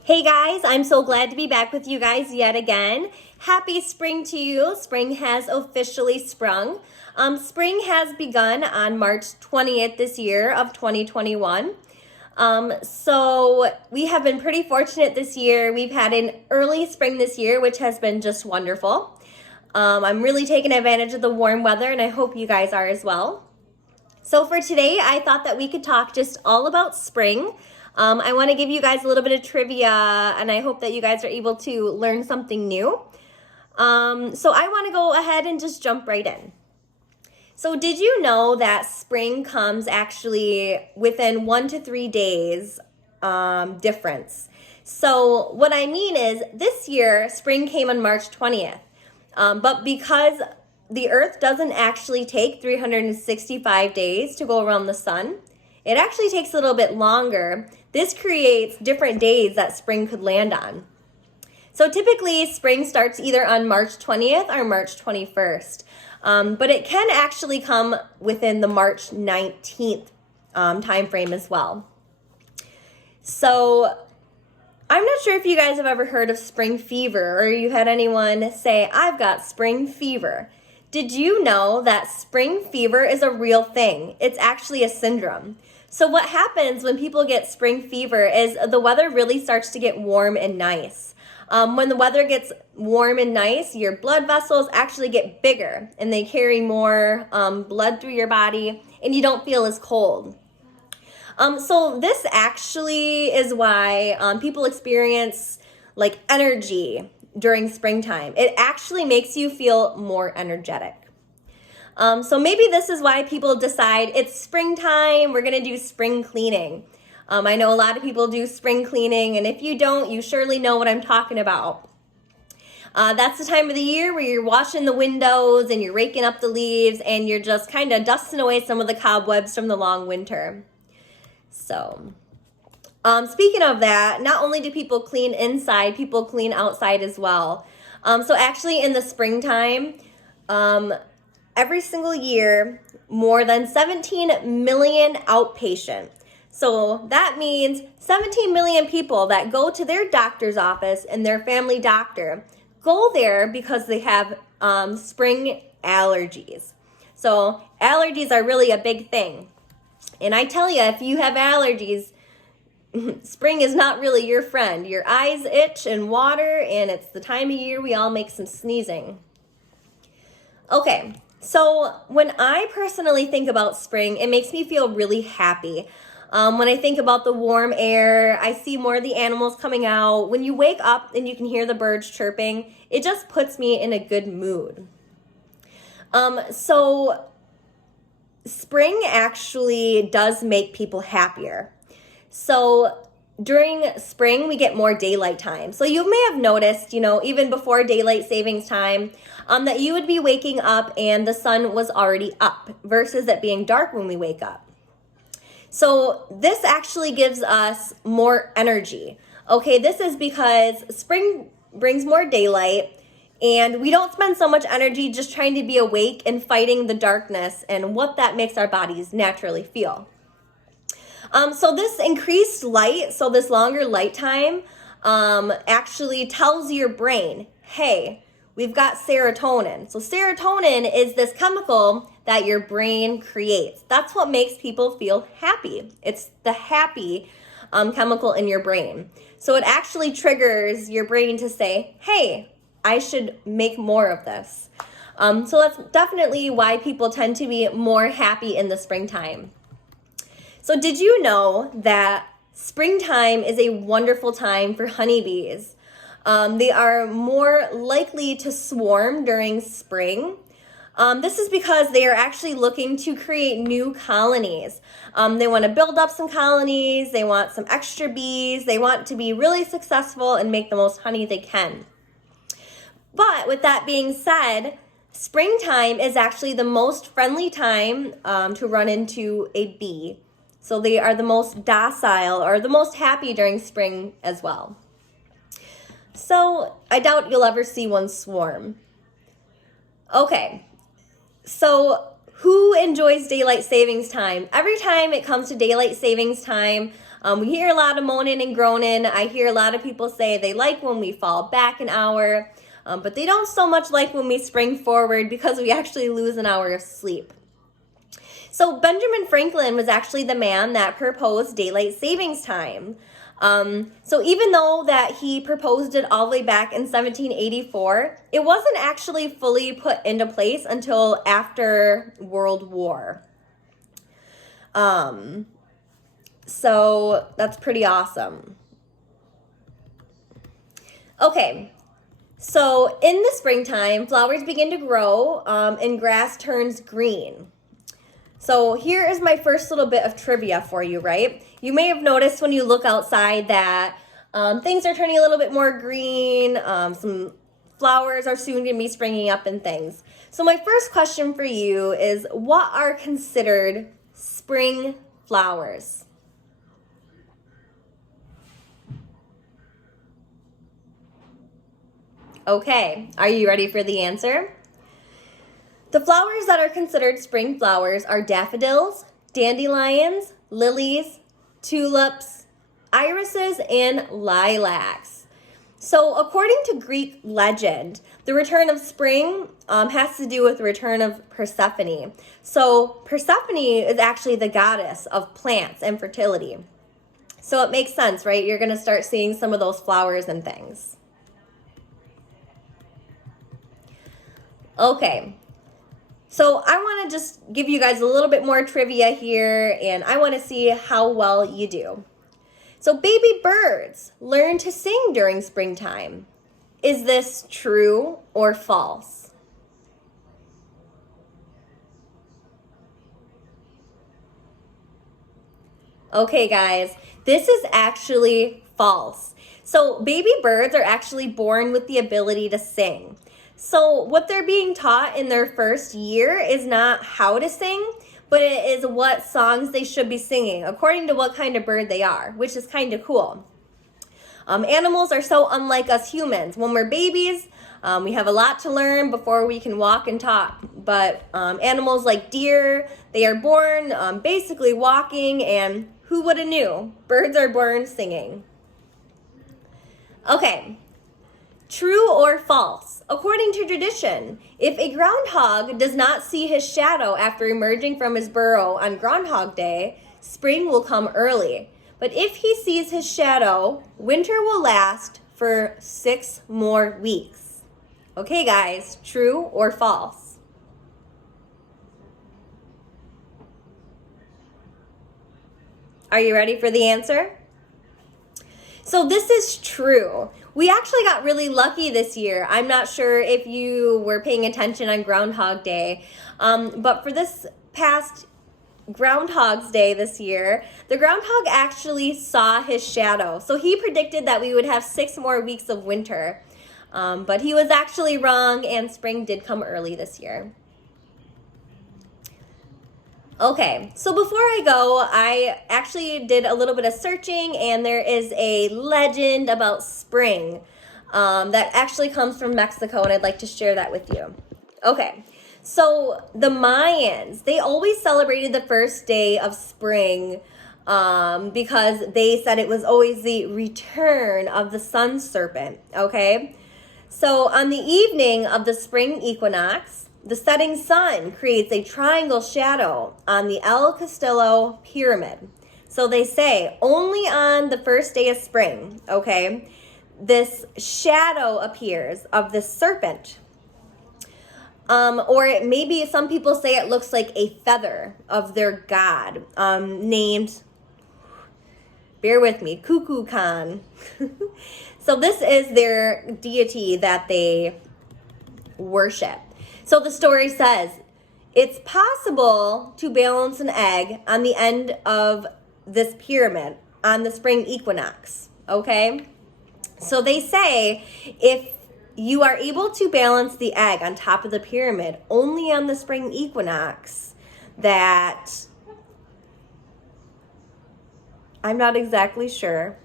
Hey guys, I'm so glad to be back with you guys yet again. Happy spring to you. Spring has officially sprung. Spring has begun on March 20th this year of 2021. So we have been pretty fortunate this year. We've had an early spring this year, which has been just wonderful. I'm really taking advantage of the warm weather, and I hope you guys are as well. So for today, I thought that we could talk just all about spring. I want to give you guys a little bit of trivia, and I hope that you guys are able to learn something new. So I want to go ahead and just jump right in. So did you know that spring comes actually within 1 to 3 days difference? So what I mean is this year, spring came on March 20th. But because the Earth doesn't actually take 365 days to go around the sun, it actually takes a little bit longer. This creates different days that spring could land on. So typically, spring starts either on March 20th or March 21st. But it can actually come within the March 19th time frame as well. So I'm not sure if you guys have ever heard of spring fever or you had anyone say, I've got spring fever. Did you know that spring fever is a real thing? It's actually a syndrome. So what happens when people get spring fever is the weather really starts to get warm and nice. When the weather gets warm and nice, your blood vessels actually get bigger and they carry more blood through your body and you don't feel as cold. So this actually is why people experience like energy during springtime. It actually makes you feel more energetic. So maybe this is why people decide it's springtime, we're going to do spring cleaning. I know a lot of people do spring cleaning, and if you don't, you surely know what I'm talking about. That's the time of the year where you're washing the windows and you're raking up the leaves and you're just kind of dusting away some of the cobwebs from the long winter. So, speaking of that, not only do people clean inside, people clean outside as well. So actually in the springtime, every single year, more than 17 million outpatient. So that means 17 million people that go to their doctor's office and their family doctor go there because they have spring allergies. So allergies are really a big thing. And I tell you, if you have allergies, spring is not really your friend. Your eyes itch and water, and it's the time of year we all make some sneezing. Okay, so when I personally think about spring, it makes me feel really happy. When I think about the warm air, I see more of the animals coming out. When you wake up and you can hear the birds chirping, it just puts me in a good mood. So spring actually does make people happier. So during spring, we get more daylight time. So you may have noticed, even before daylight savings time, that you would be waking up and the sun was already up versus it being dark when we wake up. So this actually gives us more energy. Okay, this is because spring brings more daylight and we don't spend so much energy just trying to be awake and fighting the darkness and what that makes our bodies naturally feel. So this increased light, so this longer light time, actually tells your brain, hey, we've got serotonin. So serotonin is this chemical that your brain creates. That's what makes people feel happy. It's the happy chemical in your brain. So it actually triggers your brain to say, hey, I should make more of this. So that's definitely why people tend to be more happy in the springtime. So did you know that springtime is a wonderful time for honeybees? They are more likely to swarm during spring. This is because they are actually looking to create new colonies. They want to build up some colonies, they want some extra bees, they want to be really successful and make the most honey they can. But with that being said, springtime is actually the most friendly time to run into a bee. So they are the most docile or the most happy during spring as well. So I doubt you'll ever see one swarm. Okay, so who enjoys daylight savings time? Every time it comes to daylight savings time, We hear a lot of moaning and groaning. I hear a lot of people say they like when we fall back an hour, but they don't so much like when we spring forward because we actually lose an hour of sleep. So Benjamin Franklin was actually the man that proposed daylight savings time. So even though that he proposed it all the way back in 1784, it wasn't actually fully put into place until after World War. So that's pretty awesome. Okay, so in the springtime, flowers begin to grow and grass turns green. So here is my first little bit of trivia for you, right? You may have noticed when you look outside that things are turning a little bit more green, some flowers are soon going to be springing up and things. So my first question for you is, what are considered spring flowers? Okay, are you ready for the answer? The flowers that are considered spring flowers are daffodils, dandelions, lilies, tulips, irises, and lilacs. So according to Greek legend, the return of spring has to do with the return of Persephone. So Persephone is actually the goddess of plants and fertility. So it makes sense, right? You're going to start seeing some of those flowers and things. Okay. So I want to just give you guys a little bit more trivia here, and I want to see how well you do. So baby birds learn to sing during springtime. Is this true or false? Okay, guys, this is actually false. So baby birds are actually born with the ability to sing. So what they're being taught in their first year is not how to sing, but it is what songs they should be singing according to what kind of bird they are, which is kind of cool. Animals are so unlike us humans. When we're babies, we have a lot to learn before we can walk and talk. But animals like deer, they are born basically walking, and who would have knew? Birds are born singing. Okay. True or false? According to tradition, if a groundhog does not see his shadow after emerging from his burrow on Groundhog Day, spring will come early. But if he sees his shadow, winter will last for 6 more weeks. Okay, guys, true or false? Are you ready for the answer? So this is true. We actually got really lucky this year. I'm not sure if you were paying attention on Groundhog Day, but for this past Groundhog's Day this year, the groundhog actually saw his shadow. So he predicted that we would have 6 more weeks of winter, but he was actually wrong, and spring did come early this year. Okay, so before I go, I actually did a little bit of searching, and there is a legend about spring that actually comes from Mexico, and I'd like to share that with you. Okay, so the Mayans, they always celebrated the first day of spring because they said it was always the return of the sun serpent, okay? So on the evening of the spring equinox, the setting sun creates a triangle shadow on the El Castillo pyramid. So they say only on the first day of spring, okay, this shadow appears of the serpent. Or maybe some people say it looks like a feather of their god named, bear with me, Kukulkan. So this is their deity that they worship. So the story says, it's possible to balance an egg on the end of this pyramid on the spring equinox, okay? So they say if you are able to balance the egg on top of the pyramid only on the spring equinox, that I'm not exactly sure,